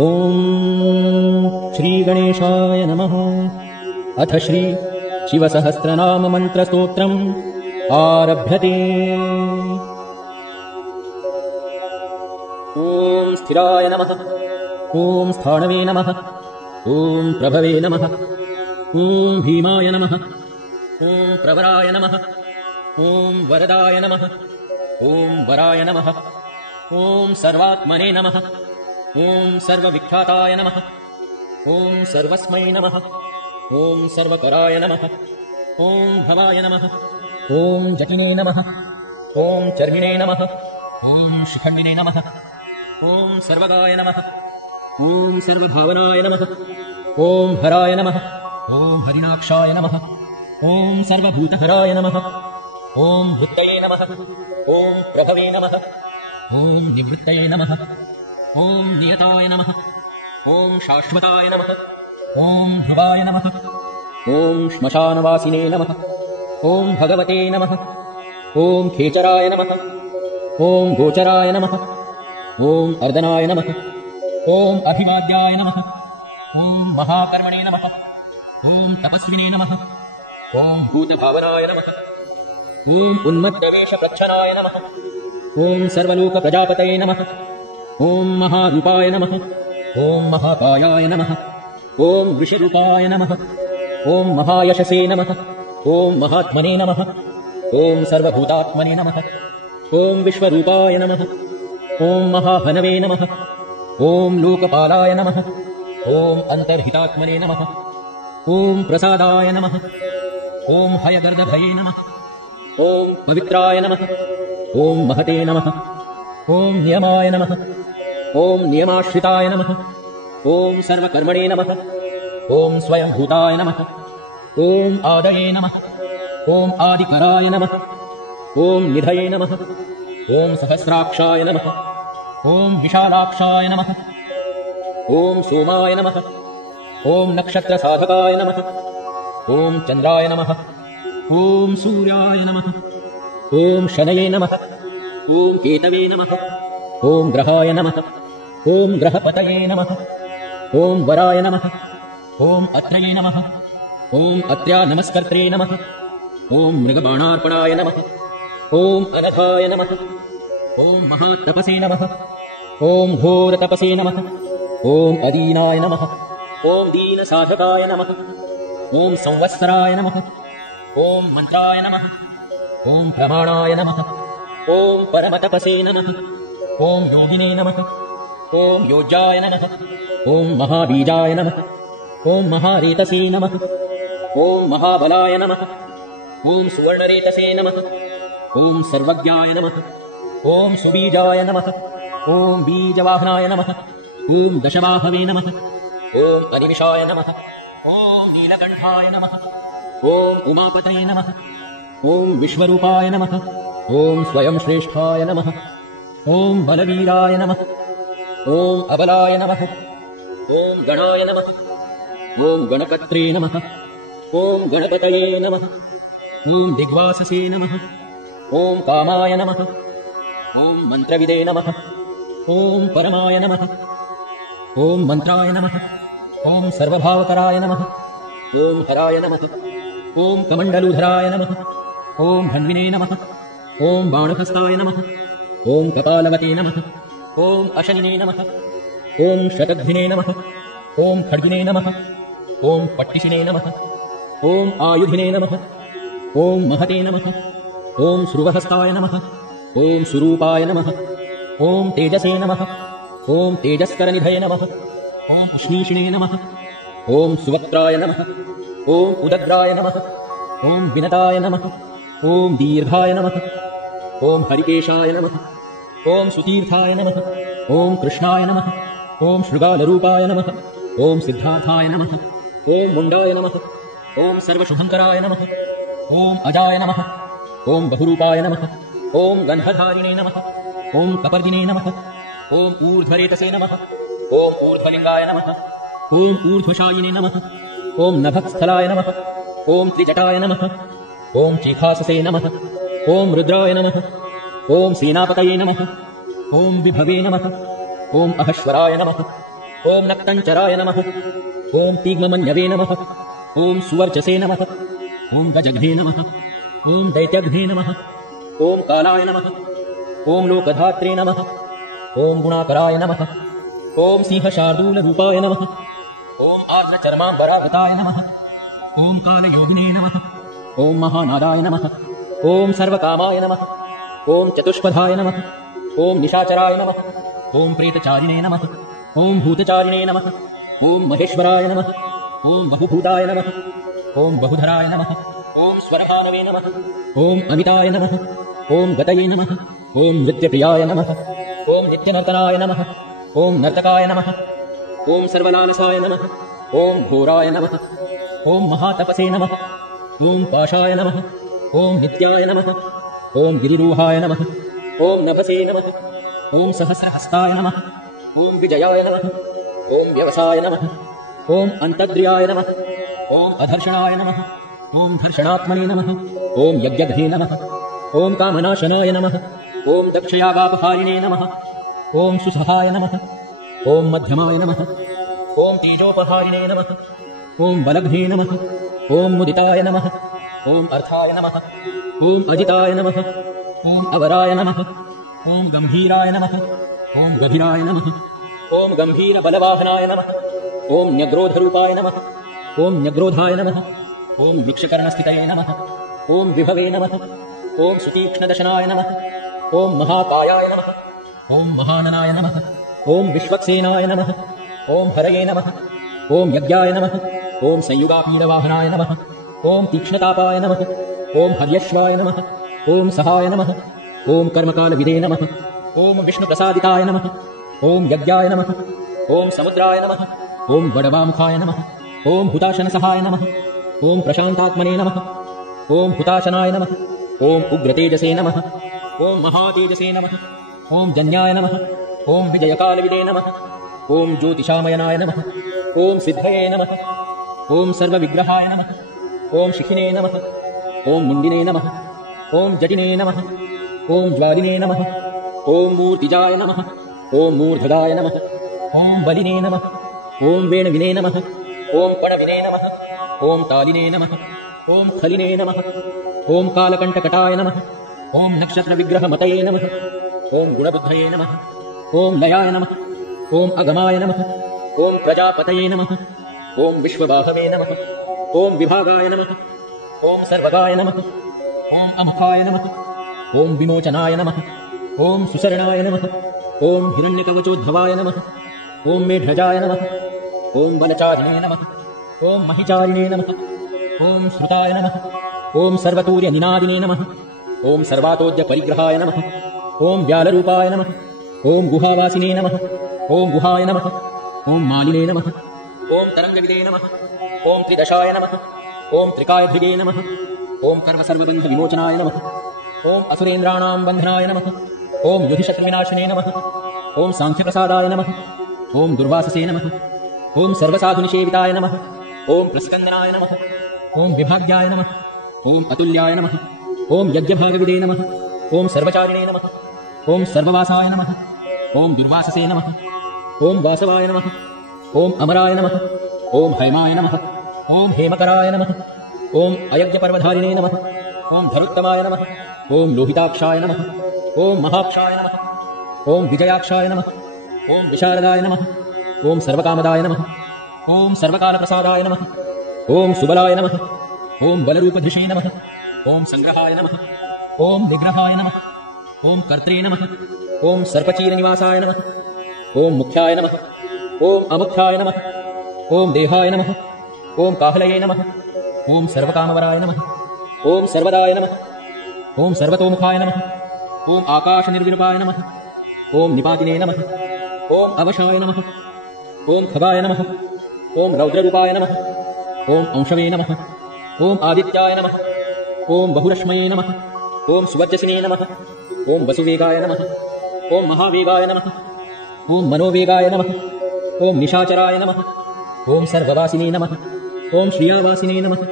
ॐ श्रीगणेशाय नमः। अथ श्री शिवसहस्रनाम मन्त्रस्तोत्रम् आरभ्यते। ॐ स्थिराय नमः। ॐ स्थाणवे नमः। ॐ प्रभवे नमः। ॐ भीमाय नमः। ॐ प्रवराय नमः। ॐ वरदाय नमः। ॐ वराय नमः। ॐ सर्वात्मने नमः। ॐ सर्वविख्याताय नमः। ॐ सर्वस्मै नमः। ॐ सर्वकराय नमः। ॐ भवाय नमः। ॐ जटिने नमः। ॐ चर्मिणे नमः। ॐ शिखण्डिने नमः। ॐ सर्वगाय नमः। ॐ सर्वभावनाय नमः। ॐ हराय नमः। ॐ हरिणाक्षाय नमः। ॐ सर्वभूतहराय नमः। ॐ वृत्तये नमः। ॐ प्रभवे नमः। ॐ निवृत्तये नमः। ॐ नियताय नमः। ॐ शाश्वताय नमः। ॐ ध्रुवाय नमः। ॐ श्मशानवासिने नमः। ॐ भगवते नमः। ॐ खेचराय नमः। ॐ गोचराय नमः। ॐ अर्दनाय नमः। ॐ अभिवाद्याय नमः। ॐ महाकर्मणे नमः। ॐ तपस्विने नमः। ॐ भूतभावनाय नमः। ॐ उन्मत्तवेषप्रच्छनाय नमः। ॐ सर्वलोकप्रजापतये नमः। ॐ महारूपाय नमः। ॐ महाकायाय नमः। ॐ ऋषिरूपाय नमः। ॐ महायशसे नमः। ॐ महात्मने नमः। ॐ सर्वभूतात्मने नमः। ॐ विश्वरूपाय नमः। ॐ महाहनवे नमः। ॐ लोकपालाय नमः। ॐ अन्तर्हितात्मने नमः। ॐ प्रसादाय नमः। ॐ हयगर्दभये नमः। ॐ पवित्राय नमः। ॐ महते नमः। ॐ नियमाय नमः। ॐ नियमाश्रिताय नमः। ॐ सर्वकर्मणे नमः। ॐ स्वयंभूताय नमः। ॐ आदये नमः। ॐ आदिकराय नमः। ॐ निधये नमः। ॐ सहस्राक्षाय नमः। ॐ विशालाक्षाय नमः। ॐ सोमाय नमः। ॐ नक्षत्रसाधकाय नमः। ॐ चन्द्राय नमः। ॐ सूर्याय नमः। ॐ शनये नमः। ॐ केतवे नमः। ॐ ग्रहाय नमः। ॐ ग्रहपतये नमः। ॐ वराय नमः। ॐ अत्रये नमः। ॐ अत्र्या नमस्कर्त्रे नमः। ॐ मृगबाणार्पणाय नमः। ॐ अनघाय नमः। ॐ महातपसे नमः। ॐ घोरतपसे नमः। ॐ अदीनाय नमः। ॐ दीनसाधकाय नमः। ॐ संवत्सराय नमः। ॐ मन्त्राय नमः। ॐ प्रमाणाय नमः। ॐ परमतपसे नमः। ॐ योगिने नमः। ॐ योज्याय नमः। ॐ महाबीजाय नमः। ॐ महारेतसे नमः। ॐ महाबलाय नमः। ॐ सुवर्णरेतसे नमः। ॐ सर्वज्ञाय नमः। ॐ सुबीजाय नमः। ॐ बीजवाहनाय नमः। ॐ दशबाहवे नमः। ॐ अनिमिषाय नमः। ॐ नीलकण्ठाय नमः। ॐ उमापतये नमः। ॐ विश्वरूपाय नमः। ॐ स्वयं श्रेष्ठाय नमः। ॐ बलवीराय नमः। ॐ अबलाय नमः। ॐ गणाय नमः। ॐ गणकर्त्रे नमः। ॐ गणपतये नमः। ॐ दिग्वाससे नमः। ॐ कामाय नमः। ॐ मन्त्रविदे नमः। ॐ परमाय नमः। ॐ मन्त्राय नमः। ॐ सर्वभावकराय नमः। ॐ हराय नमः। ॐ कमण्डलूधराय नमः। ॐ धन्विने नमः। ॐ बाणहस्ताय नमः। ॐ कपालवते नमः। ॐ अशनिने नमः। ॐ शतघ्निने नमः। ॐ खड्गिने नमः। ॐ पट्टिशिने नमः। ॐ आयुधिने नमः। ॐ महते नमः। ॐ श्रुवहस्ताय नमः। ॐ सुरूपाय नमः। ॐ तेजसे नमः। ॐ तेजस्करनिधये नमः। ॐ उष्णीषिणे नमः। ॐ सुवक्त्राय नमः। ॐ उदग्राय नमः। ॐ विनताय नमः। ॐ दीर्घाय नमः। ॐ हरिकेशाय नमः। ॐ सुतीर्थाय नमः। ॐ कृष्णाय नमः। ॐ शृगालरूपाय नमः। ॐ सिद्धार्थाय नमः। ॐ मुण्डाय नमः। ॐ सर्वशुभङ्कराय नमः। ॐ अजाय नमः। ॐ बहुरूपाय नमः। ॐ गन्धधारिणे नमः। ॐ कपर्दिने नमः। ॐ ऊर्ध्वरेतसे नमः। ॐ ऊर्ध्वलिङ्गाय नमः। ॐ ऊर्ध्वशायिने नमः। ॐ नभःस्थलाय नमः। ॐ त्रिजटाय नमः। ॐ चीखाससे नमः। ॐ रुद्राय नमः। ॐ सेनापतये नमः। ॐ विभवे नमः। ॐ अहश्वराय नमः। ॐ नक्तञ्चराय नमः ॐ तीग्ममन्यवे नमः ॐ सुवर्चसे नमः ॐ गजघ्ने नमः ॐ दैत्यघ्ने नमः ॐ कालाय नमः ॐ लोकधात्रे नमः ॐ गुणाकराय नमः ॐ सिंहशार्दूलरूपाय नमः ॐ आर्द्रचर्माम्बरावृताय नमः ॐ कालयोगिने नमः ॐ महानादाय नमः ॐ सर्वकामाय नमः ॐ चतुष्पदाय नमः ॐ निशाचराय नमः ॐ प्रेतचारिणे नमः ॐ भूतचारिणे नमः ॐ महेश्वराय नमः ॐ बहुभूताय नमः ॐ बहुधराय नमः ॐ स्वरभानवे नमः ॐ अमिताय नमः ॐ गतये नमः ॐ नृत्यप्रियाय नमः ॐ नित्यनर्तनाय नमः ॐ नर्तकाय नमः ॐ सर्वलालसाय नमः ॐ घोराय नमः ॐ महातपसे नमः ॐ पाशाय नमः ॐ नित्याय नमः ॐ गिरिरूहाय नमः ॐ नभसे नमः ॐ सहस्रहस्ताय नमः ॐ विजयाय नमः ॐ व्यवसाय नमः ॐ अन्तद्रियाय नमः ॐ अधर्षणाय नमः ॐ धर्षणात्मने नमः ॐ यज्ञघ्ने नमः ॐ कामनाशनाय नमः ॐ दक्षयागापहारिणे नमः ॐ सुसहाय नमः ॐ मध्यमाय नमः ॐ तेजोपहारिणे नमः ॐ बलघ्ने नमः ॐ मुदिताय नमः ॐ अर्थाय नमः ॐ अजिताय नमः ॐ अवराय नमः ॐ गम्भीराय नमः ॐ गभीराय नमः ॐ गम्भीरबलवाहनाय नमः ॐ न्यग्रोधरूपाय नमः ॐ न्यग्रोधाय नमः ॐ वृक्षकर्णस्थितये नमः ॐ विभवे नमः ॐ सुतीक्ष्णदशनाय नमः ॐ महाकायाय नमः ॐ महाननाय नमः ॐ विश्वक्सेनाय नमः ॐ हरये नमः ॐ यज्ञाय नमः ॐ संयुगापीडवाहनाय नमः ॐ तीक्ष्णतापाय नमः ॐ हर्यश्वाय नमः ॐ सहाय नमः ॐ कर्मकालविदे नमः ॐ विष्णुप्रसादिताय नमः ॐ यज्ञाय नमः ॐ समुद्राय नमः ॐ वडवांखाय नमः ॐ हुताशनसहाय नमः ॐ प्रशान्तात्मने नमः ॐ हुताशनाय नमः ॐ उग्रतेजसे नमः ॐ महातेजसे नमः ॐ जन्याय नमः ॐ विजयकालविदे नमः ॐ ज्योतिषामयनाय नमः ॐ सिद्धये नमः ॐ सर्वविग्रहाय नमः ॐ शिखिने नमः ॐ मुण्डिने नमः ॐ जटिने नमः ॐ ज्वालिने नमः ॐ मूर्तिजाय नमः ॐ मूर्धगाय नमः ॐ बलिने नमः ॐ वेणविने नमः ॐ पणविने नमः ॐ तालिने नमः ॐ खलिने नमः ॐ कालकण्टकटाय नमः ॐ नक्षत्रविग्रहमतये नमः ॐ गुणबुद्धये नमः ॐ लयाय नमः ॐ अगमाय नमः ॐ प्रजापतये नमः ॐ विश्वबाहवे नमः ॐ विभागाय नमः ॐ सर्वगाय नमः ॐ अमुखाय नमः ॐ विमोचनाय नमः ॐ सुसरणाय नमः ॐ हिरण्यकवचोद्भवाय नमः ॐ मेढ्रजाय नमः ॐ बलचारिणे नमः ॐ महिचारिणे नमः ॐ श्रुताय नमः ॐ सर्वतूर्यनिनादिने नमः ॐ सर्वातोद्यपरिग्रहाय नमः ॐ व्यालरूपाय नमः ॐ गुहावासिने नमः ॐ गुहाय नमः ॐ मालिने नमः ॐ तरङ्गविदे नमः ॐ त्रिदशाय नमः ॐ त्रिकायभृगे नमः ॐ सर्वबन्धविमोचनाय नमः ॐ असुरेन्द्राणां बन्धनाय नमः ॐ युधिशत्रुविनाशिने नमः ॐ साङ्ख्यप्रसादाय नमः ॐ दुर्वाससे नमः ॐ सर्वसाधुनिषेविताय नमः ॐ प्रस्कन्दनाय नमः ॐ विभाग्याय नमः ॐ अतुल्याय नमः ॐ यज्ञभागविदे नमः ॐ सर्वचारिणे नमः ॐ सर्ववासाय नमः ॐ दुर्वाससे नमः ॐ वासवाय नमः ॐ अमराय नमः ॐ हैमाय नमः ॐ हेमकराय नमः ॐ अयज्ञपर्वधारिणे नमः ॐ धरुत्तमाय नमः ॐ लोहिताक्षाय नमः ॐ महाक्षाय नमः ॐ विजयाक्षाय नमः ॐ विशारदाय नमः ॐ सर्वकामदाय नमः ॐ सर्वकालप्रसादाय नमः ॐ सुबलाय नमः ॐ बलरूपधृषे नमः ॐ सङ्ग्रहाय नमः ॐ विग्रहाय नमः ॐ कर्त्रे नमः ॐ सर्पचीरनिवासाय नमः ॐ मुख्याय नमः ॐ अमुख्याय नमः ॐ देहाय नमः ॐ काहलये नमः ॐ सर्वकामवराय नमः ॐ सर्वदाय नमः ॐ सर्वतोमुखाय नमः ॐ आकाशनिर्विरूपाय नमः ॐ निपातिने नमः ॐ अवशाय नमः ॐ खगाय नमः ॐ रौद्ररूपाय नमः ॐ अंशवे नमः ॐ आदित्याय नमः ॐ बहुरश्मये नमः ॐ सुवर्चसिने नमः ॐ वसुवेगाय नमः ॐ महावेगाय नमः ॐ मनोवेगाय नमः ॐ निशाचराय नमः ॐ सर्ववासिने नमः ॐ श्रियावासिने नमः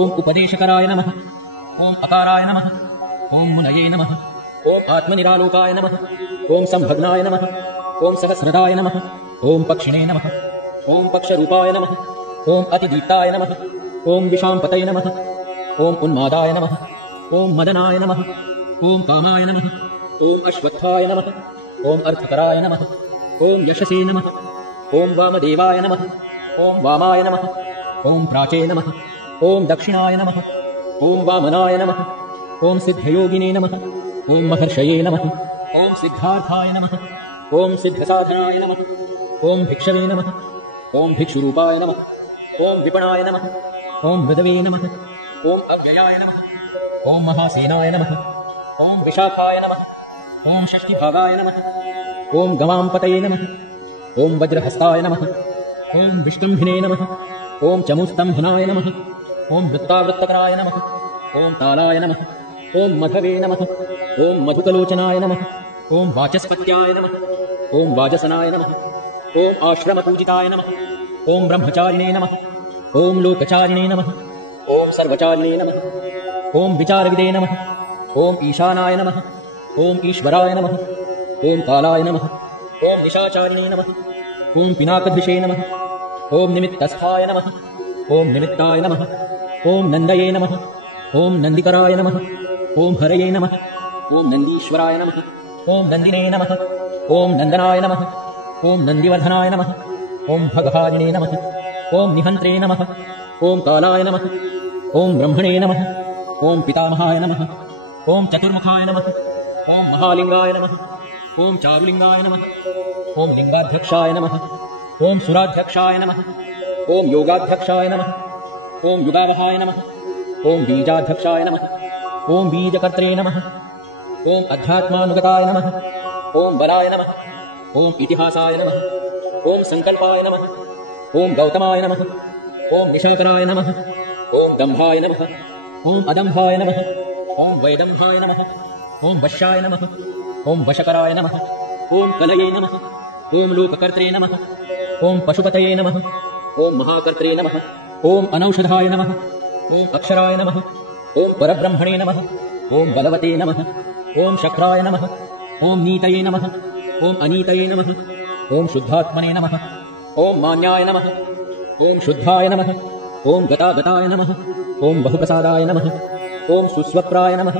ॐ उपदेशकराय नमः ॐ अकाराय नमः ॐ मुनये नमः ॐ आत्मनिरालोकाय नमः ॐ संभग्नाय नमः ॐ सहस्रदाय नमः ॐ पक्षिणे नमः ॐ पक्षरूपाय नमः ॐ अतिदीप्ताय नमः ॐ विशाम्पतये नमः ॐ उन्मादाय नमः ॐ मदनाय नमः ॐ कामाय नमः ॐ अश्वत्थाय नमः ॐ अर्थकराय नमः ॐ यशसे नमः ॐ वामदेवाय नमः ॐ वामाय नमः ॐ प्राचे नमः ॐ दक्षिणाय नमः ॐ वामनाय नमः ॐ सिद्धयोगिने नमः ॐ महर्षये नमः ॐ सिद्धार्थाय नमः ॐ सिद्धसाधनाय नमः ॐ भिक्षवे नमः ॐ भिक्षुरूपाय नमः ॐ विपणाय नमः ॐ मृदवे नमः ॐ अव्ययाय नमः ॐ महासेनाय नमः ॐ विशाखाय नमः ॐ षष्टिभागाय नमः ॐ गवाम्पतये नमः ॐ वज्रहस्ताय नमः ॐ विष्टम्भिने नमः ॐ चमुस्तम्भनाय नमः ॐ वृत्तावृत्तकराय नमः ॐ तालाय नमः ॐ मधवे नमः ॐ मधुकलोचनाय नमः ॐ वाचस्पत्याय नमः ॐ वाजसनाय नमः ॐ आश्रमपूजिताय नमः ॐ ब्रह्मचारिणे नमः ॐ लोकचारिणे नमः ॐ सर्वचारिणे नमः ॐ विचारविदे नमः ॐ ईशानाय नमः ॐ ईश्वराय नमः ॐ कालाय नमः ॐ निशाचारिणे नमः ॐ पिनाकधृषे नमः ॐ निमित्तस्थाय नमः ॐ निमित्ताय नमः ॐ नन्दये नमः ॐ नन्दिकराय नमः ॐ हरये नमः ॐ नन्दीश्वराय नमः ॐ नन्दिने नमः ॐ नन्दनाय नमः ॐ नन्दिवर्धनाय नमः ॐ भगहारिणे नमः ॐ निहन्त्रे नमः ॐ कालाय नमः ॐ ब्रह्मणे नमः ॐ पितामहाय नमः ॐ चतुर्मुखाय नमः ॐ महालिङ्गाय नमः ॐ चारुलिङ्गाय नमः ॐ लिङ्गाध्यक्षाय नमः ॐ सुराध्यक्षाय नमः ॐ योगाध्यक्षाय नमः ॐ युगावहाय नमः ॐ बीजाध्यक्षाय नमः ॐ बीजकर्त्रे नमः ॐ अध्यात्मानुगताय नमः ॐ बलाय नमः ॐ इतिहासाय नमः ॐ सङ्कल्पाय नमः ॐ गौतमाय नमः ॐ निशाकराय नमः ॐ दम्भाय नमः ॐ अदम्भाय नमः ॐ वैदम्भाय नमः ॐ वश्याय नमः ॐ वशकराय नमः ॐ कलये नमः ॐ लोककर्त्रे नमः ॐ पशुपतये नमः ॐ महाकर्त्रे नमः ॐ अनौषधाय नमः ॐ अक्षराय नमः ॐ परब्रह्मणे नमः ॐ बलवते नमः ॐ शक्राय नमः ॐ नीतये नमः ॐ अनीतये नमः ॐ शुद्धात्मने नमः ॐ मान्याय नमः ॐ शुद्धाय नमः ॐ गतागताय नमः ॐ बहुप्रसादाय नमः ॐ सुस्वप्राय नमः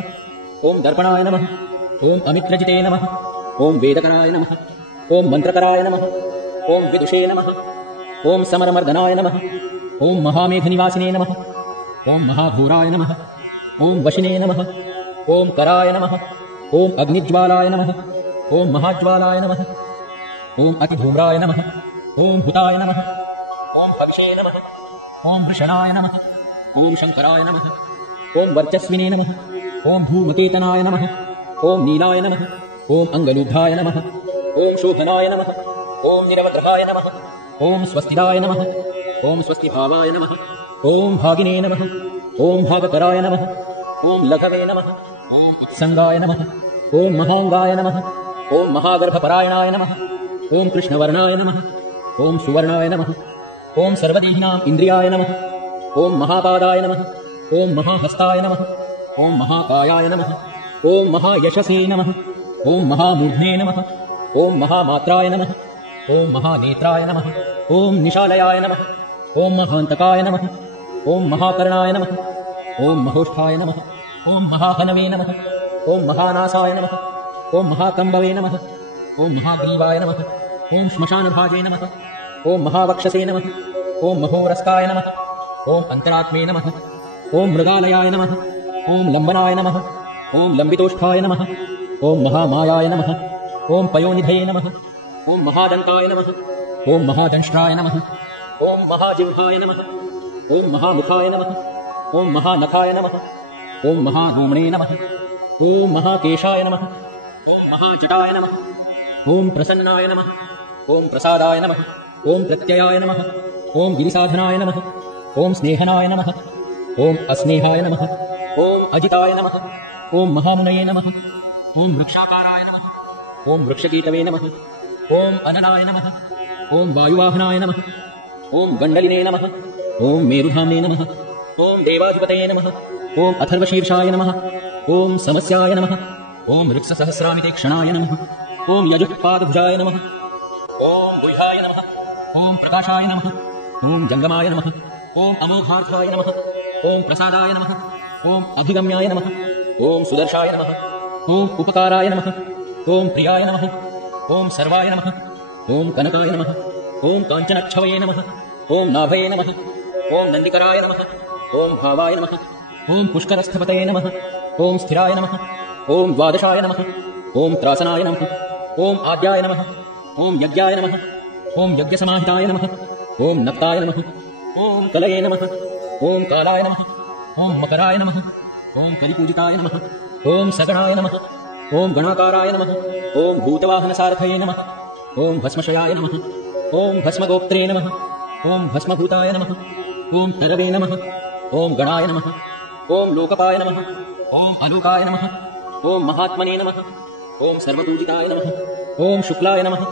ॐ दर्पणाय नमः ॐ अमित्रजिते नमः ॐ वेदकराय नमः ॐ मन्त्रकराय नमः ॐ विदुषे नमः ॐ समरमर्दनाय नमः ॐ महामेघनिवासिने नमः ॐ महाघोराय नमः ॐ वशिने नमः ॐ कराय नमः ॐ अग्निज्वालाय नमः ॐ महाज्वालाय नमः ॐ अतिधूम्राय नमः ॐ हुताय नमः ॐ भविषे नमः ॐ वृषणाय नमः ॐ शङ्कराय नमः ॐ वर्चस्विने नमः ॐ धूमकेतनाय नमः ॐ नीलाय नमः ॐ अङ्गलूब्धाय नमः ॐ शोभनाय नमः ॐ निरवग्रहाय नमः ॐ स्वस्तिदाय नमः ॐ स्वस्तिभावाय नमः ॐ भागिने नमः ॐ भागकराय नमः ॐ लघवे नमः ॐ उत्सङ्गाय नमः ॐ महाङ्गाय नमः ॐ महागर्भपरायणाय नमः ॐ कृष्णवर्णाय नमः ॐ सुवर्णाय नमः ॐ सर्वदेहिनाम् इन्द्रियाय नमः ॐ महापादाय नमः ॐ महाहस्ताय नमः ॐ महाकायाय नमः ॐ महायशसे नमः ॐ महामूर्ध्ने नमः ॐ महामात्राय नमः ॐ महानेत्राय नमः ॐ निशालयाय नमः ॐ महान्तकाय नमः ॐ महाकर्णाय नमः ॐ महोष्ठाय नमः ॐ महाहनवे नमः ॐ महानासाय नमः ॐ महाकम्बवे नमः ॐ महाग्रीवाय नमः ॐ श्मशानभाजे नमः ॐ महावक्षसे नमः ॐ महोरस्काय नमः ॐ अन्तरात्मे नमः ॐ मृगालयाय नमः ॐ लम्बनाय नमः ॐ लम्बितोष्ठाय नमः ॐ महामायाय नमः ॐ पयोनिधये नमः ॐ महादन्ताय नमः ॐ महादंष्ट्राय नमः ॐ महाजिह्वाय नमः ॐ महामुखाय नमः ॐ महानखाय नमः ॐ महाधूम्ने नमः ॐ महाकेशाय नमः ॐ महाजटाय नमः ॐ प्रसन्नाय नमः ॐ प्रसादाय नमः ॐ प्रत्ययाय नमः ॐ गिरिसाधनाय नमः ॐ स्नेहनाय नमः ॐ अस्नेहाय नमः ॐ अजिताय नमः ॐ महामुनये नमः ॐ वृक्षाकाराय नमः ॐ वृक्षकीटवे नमः ॐ अननाय नमः ॐ वायुवाहनाय नमः ॐ गण्डलिने नमः ॐ मेरुधाम्ने नमः ॐ देवाधिपतये नमः ॐ अथर्वशीर्षाय नमः ॐ समस्याय नमः ॐ वृक्षसहस्रामिते क्षणाय नमः ॐ यजुःपादभुजाय नमः ॐ गुह्याय नमः ॐ प्रकाशाय नमः ॐ जङ्गमाय नमः ॐ अमोघार्थाय नमः ॐ प्रसादाय नमः ॐ अभिगम्याय नमः ॐ सुदर्शाय नमः ॐ उपकाराय नमः ॐ प्रियाय नमः ॐ सर्वाय नमः ॐ कनकाय नमः ॐ काञ्चनक्षवये नमः ॐ नाभये नमः ॐ नन्दिकराय नमः ॐ भावाय नमः ॐ पुष्करस्थपतये नमः ॐ स्थिराय नमः ॐ द्वादशाय नमः ॐ त्रासनाय नमः ॐ आद्याय नमः ॐ यज्ञाय नमः ॐ यज्ञसमाहिताय नमः ॐ नक्ताय नमः ॐ कलये नमः ॐ कालाय नमः ॐ मकराय नमः ॐ कलिपूजिताय नमः ॐ सगणाय नमः ॐ गणाकाराय नमः ॐ भूतवाहनसारथये नमः ॐ भस्मशयाय नमः ॐ भस्मगोप्त्रे नमः ॐ भस्मभूताय नमः ॐ तरवे नमः ॐ गणाय नमः ॐ लोकपाय नमः ॐ अलोकाय नमः ॐ महात्मने नमः ॐ सर्वपूजिताय नमः ॐ शुक्लाय नमः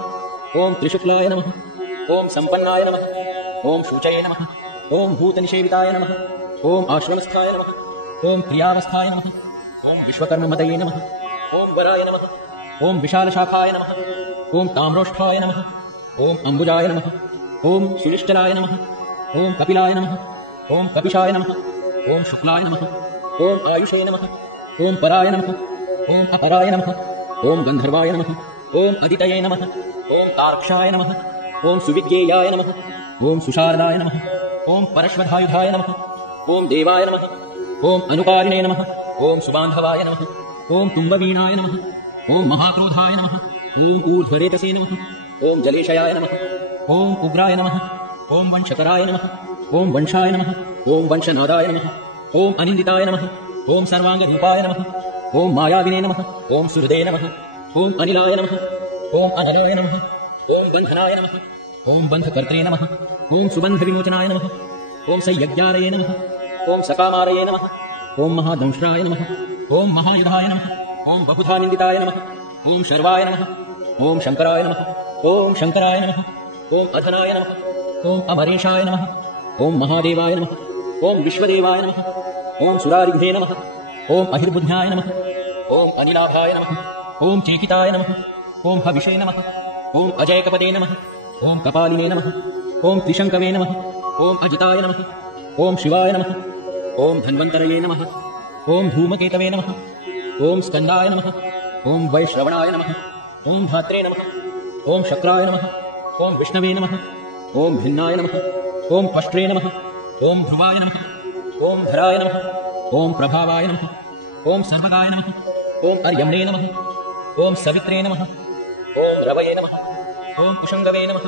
ॐ त्रिशुक्लाय नमः ॐ सम्पन्नाय नमः ॐ शूचये नमः ॐ भूतनिषेविताय नमः ॐ आश्रमस्थाय नमः ॐ क्रियावस्थाय नमः ॐ विश्वकर्ममतये नमः ॐ वराय नमः ॐ विशालशाखाय नमः ॐ ताम्रोष्ठाय नमः ॐ अम्बुजाय नमः ॐ सुनिश्चलाय नमः ॐ कपिलाय नमः ॐ कपिशाय नमः ॐ शुक्लाय नमः ॐ आयुषे नमः ॐ पराय नमः ॐ अपराय नमः ॐ गन्धर्वाय नमः ॐ अदितये नमः ॐ तार्क्षाय नमः ॐ सुविज्ञेयाय नमः ॐ सुशारदाय नमः ॐ परश्वधायुधाय नमः ॐ देवाय नमः ॐ अनुकारिणे नमः ॐ सुबान्धवाय नमः ॐ तुम्बवीणाय नमः ॐ महाक्रोधाय नमः ॐ ऊर्ध्वरेतसे नमः ॐ जलेशयाय नमः ॐ उग्राय नमः ॐ वंशकराय नमः ॐ वंशाय नमः ॐ वंशनादाय नमः ॐ अनिन्दिताय नमः ॐ सर्वाङ्गरूपाय नमः ॐ मायाविने नमः ॐ सुहृदे नमः ॐ अनिलाय नमः ॐ अनलाय नमः ॐ बन्धनाय नमः ॐ बन्धकर्त्रे नमः ॐ सुबन्धविमोचनाय नमः ॐ संयज्ञारये नमः ॐ सकामारये नमः ॐ महादंष्ट्राय नमः ॐ महायुधाय नमः ॐ बहुधा निन्दिताय नमः ॐ शर्वाय नमः ॐ शङ्कराय नमः ॐ शङ्कराय नमः ॐ अधनाय नमः ॐ अमरेशाय नमः ॐ महादेवाय नमः ॐ विश्वदेवाय नमः ॐ सुरारिघ्ने नमः ॐ अहिर्बुद्ध्याय नमः ॐ अनिलाभाय नमः ॐ चेकिताय नमः ॐ हविषे नमः ॐ अजयकपदे नमः ॐ कपालिने नमः ॐ त्रिशङ्कवे नमः ॐ अजिताय नमः ॐ शिवाय नमः ॐ धन्वन्तरये नमः ॐ धूमकेतवे नमः ॐ स्कन्दाय नमः ॐ वैश्रवणाय नमः ॐ धात्रे नमः ॐ शक्राय नमः ॐ विष्णवे नमः ॐ भिन्नाय नमः ॐ त्वष्ट्रे नमः ॐ ध्रुवाय नमः ॐ धराय नमः ॐ प्रभावाय नमः ॐ सर्वगाय नमः ॐ अर्यम्णे नमः ॐ सवित्रे नमः ॐ रवये नमः ॐ कुशङ्गवे नमः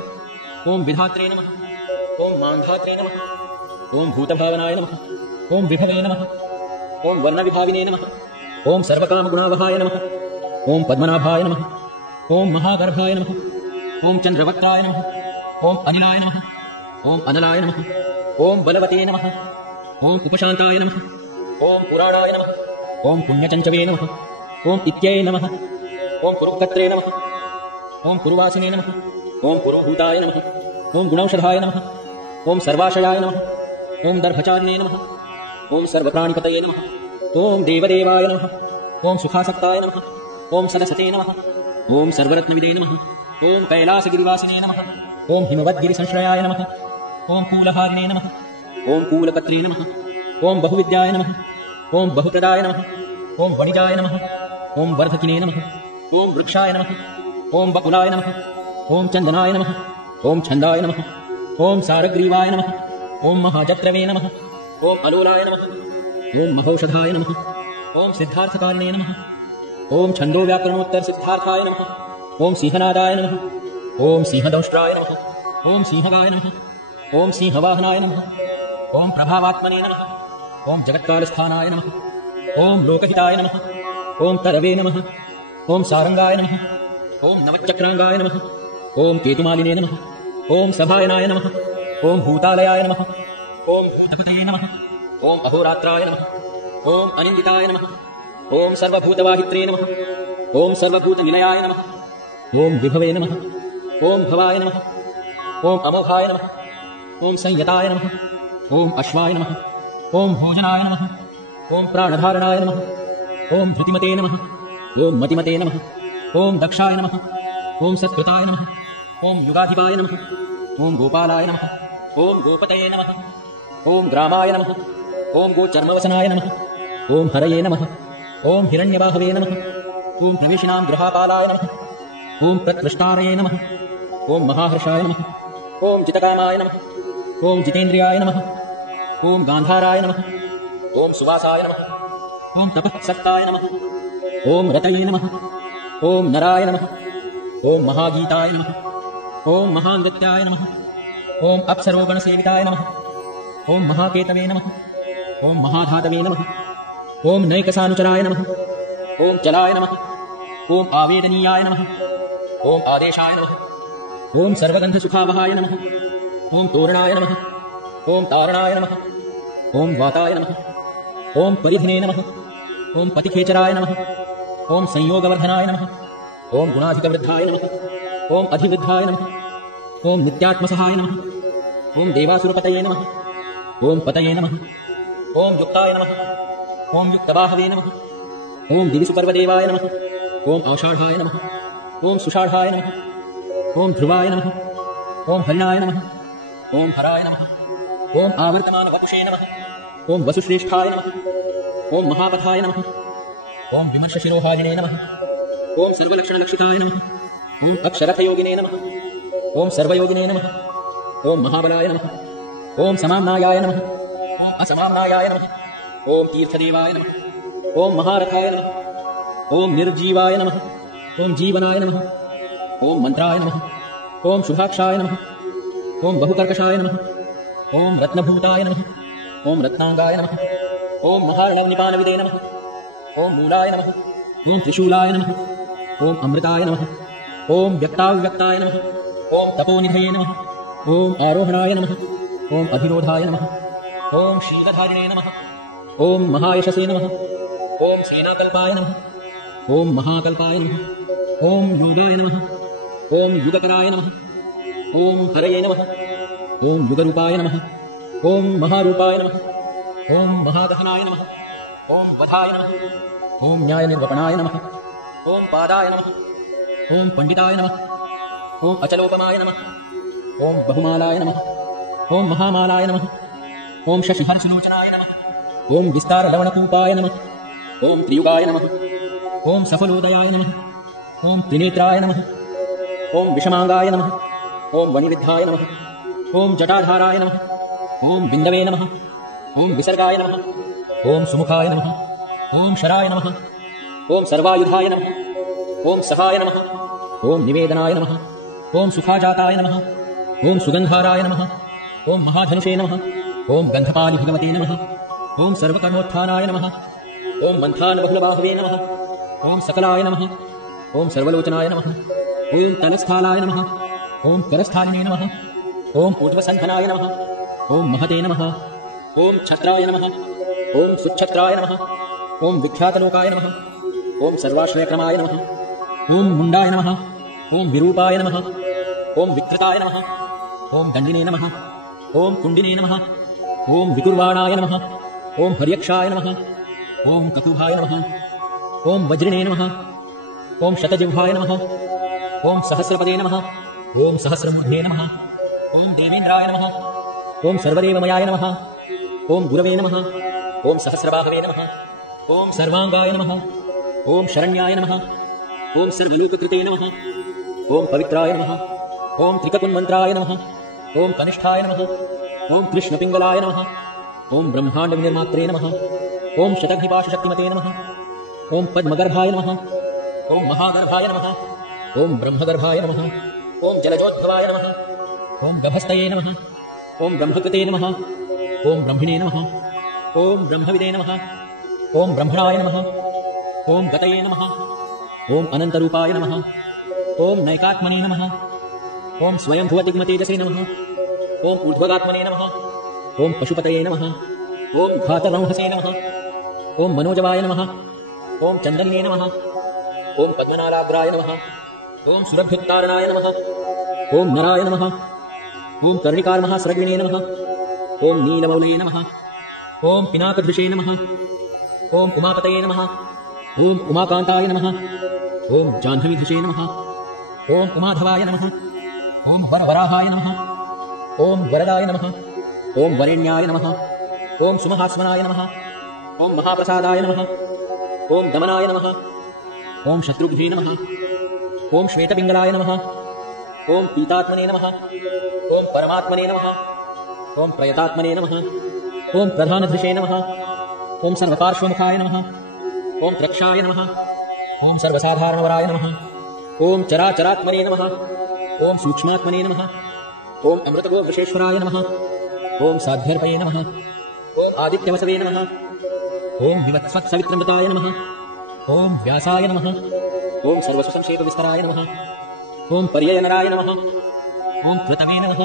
ॐ विधात्रे नमः ॐ मान्धात्रे नमः ॐ भूतभावनाय नमः ॐ विभवे नमः ॐ वर्णविभाविने नमः ॐ सर्वकामगुणावहाय नमः ॐ पद्मनाभाय नमः ॐ महागर्भाय नमः ॐ चन्द्रवक्त्राय नमः ॐ अनिलाय नमः ॐ अनलाय नमः ॐ बलवते नमः ॐ उपशान्ताय नमः ॐ पुराणाय नमः ॐ पुण्यचञ्चवे नमः ॐ इत्यै नमः ॐ कुरुकत्रे नमः ॐ कुरुवासिने नमः ॐ पुरोभूताय नमः ॐ गुणौषधाय नमः ॐ सर्वाशयाय नमः ॐ दर्भचारिणे नमः ॐ सर्वप्राणिपतये नमः ॐ देवदेवाय नमः ॐ सुखासक्ताय नमः ॐ सरसते नमः ॐ सर्वरत्नविदे नमः ॐ कैलासगिरिवासिने नमः ॐ हिमवद्गिरिसंश्रयाय नमः ॐ कूलहारिणे नमः ॐ कूलपत्रे नमः ॐ बहुविद्याय नमः ॐ बहुप्रदाय नमः ॐ वणिजाय नमः ॐ वर्धकिने नमः ॐ वृक्षाय नमः ॐ बकुलाय नमः ॐ चन्दनाय नमः ॐ छन्दाय नमः ॐ सारग्रीवाय नमः ॐ महाजत्रवे नमः ॐ अलोलाय नमः ॐ महौषधाय नमः ॐ सिद्धार्थकारिणे नमः ॐ छन्दोव्याकरणोत्तरसिद्धार्थाय नमः ॐ सिंहनादाय नमः ॐ सिंहदंष्ट्राय नमः ॐ सिंहगाय नमः ॐ सिंहवाहनाय नमः ॐ प्रभावात्मने नमः ॐ जगत्कालस्थानाय नमः ॐ लोकहिताय नमः ॐ तरवे नमः ॐ सारङ्गाय नमः ॐ नवचक्राङ्गाय नमः ॐ केतुमालिने नमः ॐ सभायनाय नमः ॐ भूतालयाय नमः ॐ भूतपतये नमः ॐ अहोरात्राय नमः ॐ अनिन्दिताय नमः ॐ सर्वभूतवाहित्रे नमः ॐ सर्वभूतनिलयाय नमः ॐ विभवे नमः ॐ भवाय नमः ॐ अमोघाय नमः ॐ संयताय नमः ॐ अश्वाय नमः ॐ भोजनाय नमः ॐ प्राणधारणाय नमः ॐ धृतिमते नमः ॐ मतिमते नमः ॐ दक्षाय नमः ॐ सत्कृताय नमः ॐ युगाधिपाय नमः। ॐ गोपालाय नमः। ॐ गोपतये नमः। ॐ ग्रामाय नमः। ॐ गोचर्मवसनाय नमः। ॐ हरये नमः। ॐ हिरण्यबाहवे नमः। ॐ प्रवेशिनां गृहापालाय नमः। ॐ प्रत्पृष्टारये नमः। ॐ महाहर्षाय नमः। ॐ जितकामाय नमः। ॐ जितेन्द्रियाय नमः। ॐ गान्धाराय नमः। ॐ सुवासाय नमः। ॐ तपःसक्ताय नमः। ॐ रतये नमः। ॐ नराय नमः। ॐ महागीताय नमः। ॐ महानृत्याय नमः। ॐ अप्सरोगणसेविताय नमः। ॐ महाकेतवे नमः। ॐ महाधातवे नमः। ॐ नैकसानुचराय नमः। ॐ चलाय नमः। ॐ आवेदनीयाय नमः। ॐ आदेशाय नमः। ॐ सर्वगन्धसुखावहाय नमः। ॐ तोरणाय नमः। ॐ तारणाय नमः। ॐ वाताय नमः। ॐ परिधिने नमः। ॐ पतिखेचराय नमः। ॐ संयोगवर्धनाय नमः। ॐ गुणाधिकवृद्धाय नमः। ॐ अधिवृद्धाय नमः। ॐ नित्यात्मसहाय नमः। ॐ देवासुरपतये नमः। ॐ पतये नमः। ॐ युक्ताय नमः। ॐ युक्तबाहवे नमः। ॐ दिविसुपर्वदेवाय नमः। ॐ आषाढाय नमः। ॐ सुषाढाय नमः। ॐ ध्रुवाय नमः। ॐ हरिणाय नमः। ॐ हराय नमः। ॐ आवर्तमानवपुषे नमः। ॐ वसुश्रेष्ठाय नमः। ॐ महापथाय नमः। ॐ विमर्शशिरोहारिणे नमः। ॐ सर्वलक्षणलक्षिताय नमः। ॐ अक्षरथयोगिने नमः। ॐ सर्वयोगिने नमः। ॐ महाबलाय नमः। ॐ समाम्नायाय नमः। ॐ असमाम्नायाय नमः। ॐ तीर्थदेवाय नमः। ॐ महारथाय नमः। ॐ निर्जीवाय नमः। ॐ जीवनाय नमः। ॐ मन्त्राय नमः। ॐ शुभाक्षाय नमः। ॐ बहुकर्कशाय नमः। ॐ रत्नभूताय नमः। ॐ रत्नाङ्गाय नमः। ॐ महार्णवनिपानविदे नमः। ॐ मूलाय नमः। ॐ त्रिशूलाय नमः। ॐ अमृताय नमः। ॐ व्यक्ताव्यक्ताय नमः। ॐ तपोनिधये नमः। ॐ आरोहणाय नमः। ॐ अधिरोधाय नमः। ॐ शीलधारिणे नमः। ॐ महायशसे नमः। ॐ सेनाकल्पाय नमः। ॐ महाकल्पाय नमः। ॐ योगाय नमः। ॐ युगकराय नमः। ॐ हरये नमः। ॐ युगरूपाय नमः। ॐ महारूपाय नमः। ॐ महागहनाय नमः। ॐ वधाय नमः। ॐ न्यायनिर्वपणाय नमः। ॐ पादाय नमः। ॐ पण्डिताय नमः। ॐ अचलोपमाय नमः। ॐ बहुमालाय नमः। ॐ महामालाय नमः। ॐ शशिहर्षलोचनाय नमः। ॐ विस्तारलवणकूपाय नमः। ॐ त्रियुगाय नमः। ॐ सफलोदयाय नमः। ॐ त्रिनेत्राय नमः। ॐ विषमाङ्गाय नमः। ॐ वणिविद्धाय नमः। ॐ जटाधाराय नमः। ॐ बिन्दवे नमः। ॐ विसर्गाय नमः। ॐ सुमुखाय नमः। ॐ शराय नमः। ॐ सर्वायुधाय नमः। ॐ सहाय नमः। ॐ निवेदनाय नमः। ॐ सुखाजाताय नमः। ॐ सुगन्धाराय नमः। ॐ महाधनुषे नमः। ॐ गन्धपालि भगवते नमः। ॐ सर्वकर्मोत्थानाय नमः। ॐ मन्थानबहुलबाहवे नमः। ॐ सकलाय नमः। ॐ सर्वलोचनाय नमः। ॐ तलस्थालाय नमः। ॐ करस्थालिने नमः। ॐ ऊर्ध्वसन्धनाय नमः। ॐ महते नमः। ॐ छत्राय नमः। ॐ सुच्छत्राय नमः। ॐ विख्यातलोकाय नमः। ॐ सर्वाश्रयक्रमाय नमः। ॐ मुण्डाय नमः। ॐ विरूपाय नमः। ॐ विकृताय नमः। ॐ दण्डिने नमः। ॐ कुण्डिने नमः। ॐ विकुर्वाणाय नमः। ॐ हर्यक्षाय नमः। ॐ ककुभाय नमः। ॐ वज्रिणे नमः। ॐ शतजिह्वाय नमः। ॐ सहस्रपदे नमः। ॐ सहस्रमूर्धे नमः। ॐ देवेन्द्राय नमः। ॐ सर्वदेवमयाय नमः। ॐ गुरवे नमः। ॐ सहस्रबाहवे नमः। ॐ सर्वाङ्गाय नमः। ॐ शरण्याय नमः। ॐ सर्वलोककृते नमः। ॐ पवित्राय नमः। ॐ त्रिककुन्मन्त्राय नमः। ॐ कनिष्ठाय नमः। ॐ कृष्णपिङ्गलाय नमः। ॐ ब्रह्माण्डविनिर्मात्रे नमः। ॐ शतघ्निपाशशक्तिमते नमः। ॐ पद्मगर्भाय नमः। ॐ महागर्भाय नमः। ॐ ब्रह्मगर्भाय नमः। ॐ जलजोद्भवाय नमः। ॐ गभस्तये नमः। ॐ ब्रह्मकृते नमः। ॐ ब्रह्मिणे नमः। ॐ ब्रह्मविदे नमः। ॐ ब्रह्मणाय नमः। ॐ गतये नमः। ॐ अनन्तरूपाय नमः। ॐ नैकात्मने नमः। ॐ स्वयंभुवतिग्मतेजसे नमः। ॐ ऊर्ध्वगात्मने नमः। ॐ पशुपतये नमः। ॐ घातरंहसे नमः। ॐ मनोजवाय नमः। ॐ चन्दनिने नमः। ॐ पद्मनालाग्राय नमः। ॐ सुरभ्युत्तारणाय नमः। ॐ नराय नमः। ॐ कर्णिकारमहास्रगिणे नमः। ॐ नीलमौलये नमः। ॐ पिनाकधृषे नमः। ॐ उमापतये नमः। ॐ उमाकान्ताय नमः। ॐ जाह्नवीधृषे नमः। ॐ उमाधवाय नमः। ॐ वरवराहाय नमः। ॐ वरदाय नमः। ॐ वरेण्याय नमः। ॐ सुमहास्मनाय नमः। ॐ महाप्रसादाय नमः। ॐ दमनाय नमः। ॐ शत्रुघ्ने नमः। ॐ श्वेतपिङ्गलाय नमः। ॐ पीतात्मने नमः। ॐ परमात्मने नमः। ॐ प्रयतात्मने नमः। ॐ प्रधानधृषे नमः। ॐ सर्वपार्श्वमुखाय नमः। ॐ त्रक्षाय नमः। ॐ सर्वसाधारणवराय नमः। ॐ चराचरात्मने नमः। ॐ सूक्ष्मात्मने नमः। ॐ अमृतगोवृषेश्वराय नमः। ॐ साध्यर्पये नमः। ॐ आदित्यवसवे नमः। ॐ विवत्सत्सवित्रमृताय नमः। ॐ व्यासाय नमः। ॐ सर्वसुसंक्षेपविस्तराय नमः। ॐ पर्ययनराय नमः। ॐ कृतवे नमः।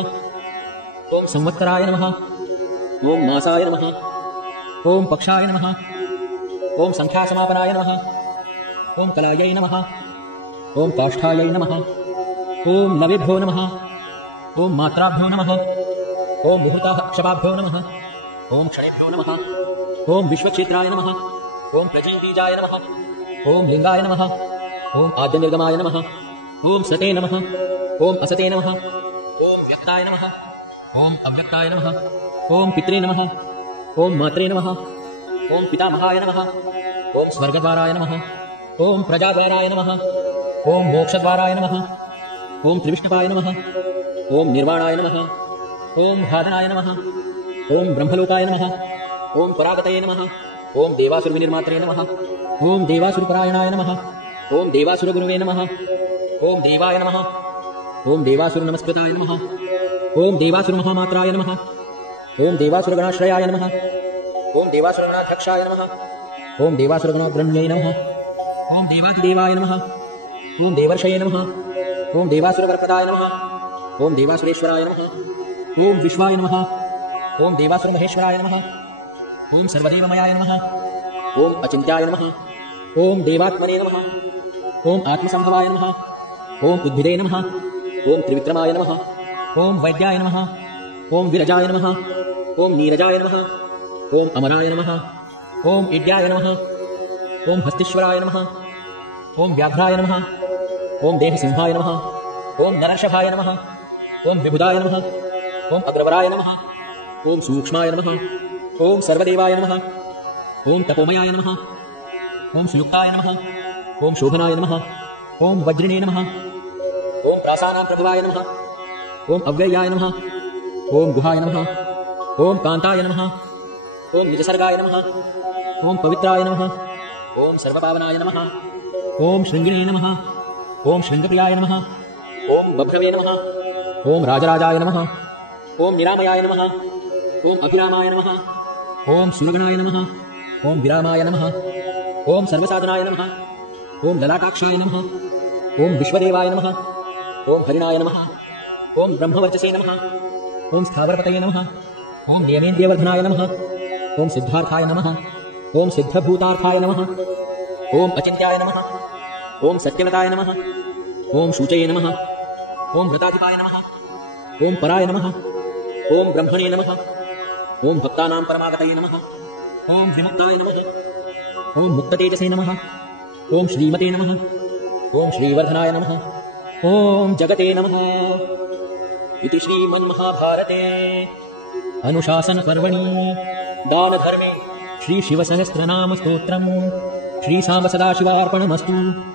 ॐ संवत्सराय नमः। ॐ मासाय नमः। ॐ पक्षाय नमः। ॐ संख्यासमापनाय नमः। ॐ कलायै नमः। ॐ काष्ठायै नमः। ॐ लवेभ्यो नमः। ॐ मात्राभ्यो नमः। ॐ मुहूर्ताक्षपाभ्यो नमः। ॐ क्षणेभ्यो नमः। ॐ विश्वक्षेत्राय नमः। ॐ प्रजयबीजाय नमः। ॐ लिङ्गाय नमः। ॐ आद्यनिर्गमाय नमः। ॐ सते नमः। ॐ असते नमः। ॐ व्यक्ताय नमः। ॐ अव्यक्ताय नमः। ॐ पित्रे नमः। ॐ मात्रे नमः। ॐ पितामहाय नमः। ॐ स्वर्गद्वाराय नमः। ॐ प्रजाद्वाराय नमः। ॐ मोक्षद्वाराय नमः। ॐ त्रिविष्णवाय नमः। ॐ निर्वाणाय नमः। ॐ ह्लादनाय नमः। ॐ ब्रह्मलोकाय नमः। ॐ परागतये नमः। ॐ देवासुरविनिर्मात्रे नमः। ॐ देवासुरपरायणाय नमः। ॐ देवासुरगुरुवे नमः। ॐ देवाय नमः। ॐ देवासुरनमस्कृताय नमः। ॐ देवासुरमहामात्राय नमः। ॐ देवासुरगणाश्रयाय नमः। ॐ देवासुरगणाध्यक्षाय नमः। ॐ देवासुरगणाग्रण्यै नमः। ॐ देवादिदेवाय नमः। ॐ देवर्षये नमः। ॐ देवासुरवरप्रदाय नमः। ॐ देवासुरेश्वराय नमः। ॐ विश्वाय नमः। ॐ देवासुरमहेश्वराय नमः। ॐ सर्वदेवमयाय नमः। ॐ अचिन्त्याय नमः। ॐ देवात्मने नमः। ॐ आत्मसम्भवाय नमः। ॐ उद्भिदे नमः। ॐ त्रिविक्रमाय नमः। ॐ वैद्याय नमः। ॐ विरजाय नमः। ॐ नीरजाय नमः। ॐ अमराय नमः। ॐ इड्याय नमः। ॐ हस्तीश्वराय नमः। ॐ व्याघ्राय नमः। ॐ देहसिंहाय नमः। ॐ नरर्षभाय नमः। ॐ विबुधाय नमः। ॐ अग्रवराय नमः। ॐ सूक्ष्माय नमः। ॐ सर्वदेवाय नमः। ॐ तपोमयाय नमः। ॐ सुयुक्ताय नमः। ॐ शोभनाय नमः। ॐ वज्रिणे नमः। ॐ प्रासानां प्रभुवाय नमः। ॐ अव्ययाय नमः। ॐ गुहाय नमः। ॐ कान्ताय नमः। ॐ निजसर्गाय नमः। ॐ पवित्राय नमः। ॐ सर्वपावनाय नमः। ॐ शृङ्गिणे नमः। ॐ शृङ्गप्रियाय नमः। ॐ बभ्रवे नमः। ॐ राजराजाय नमः। ॐ निरामयाय नमः। ॐ अभिरामाय नमः। ॐ सुरगणाय नमः। ॐ विरामाय नमः। ॐ सर्वसाधनाय नमः। ॐ ललाटाक्षाय नमः। ॐ विश्वदेवाय नमः। ॐ हरिणाय नमः। ॐ ब्रह्मवर्चसे नमः। ॐ स्थावरपतये नमः। ॐ नियमेन्द्रियवर्धनाय नमः। ॐ सिद्धार्थाय नमः। ॐ सिद्धभूतार्थाय नमः। ॐ अचिन्त्याय नमः। ॐ सत्यव्रताय नमः। ॐ शूचये नमः। ॐ वृताधिपाय नमः। ॐ पराय नमः। ॐ ब्रह्मणे नमः। ॐ भक्तानां परमागतये नमः। ॐ विमुक्ताय नमः। ॐ मुक्ततेजसे नमः। ॐ श्रीमते नमः। ॐ श्रीवर्धनाय नमः। ॐ जगते नमः। इति श्रीमन्महाभारते अनुशासनपर्वणि दानधर्मे श्रीशिवसहस्रनामस्तोत्रम् श्रीसाम्ब सदाशिवार्पणमस्तु।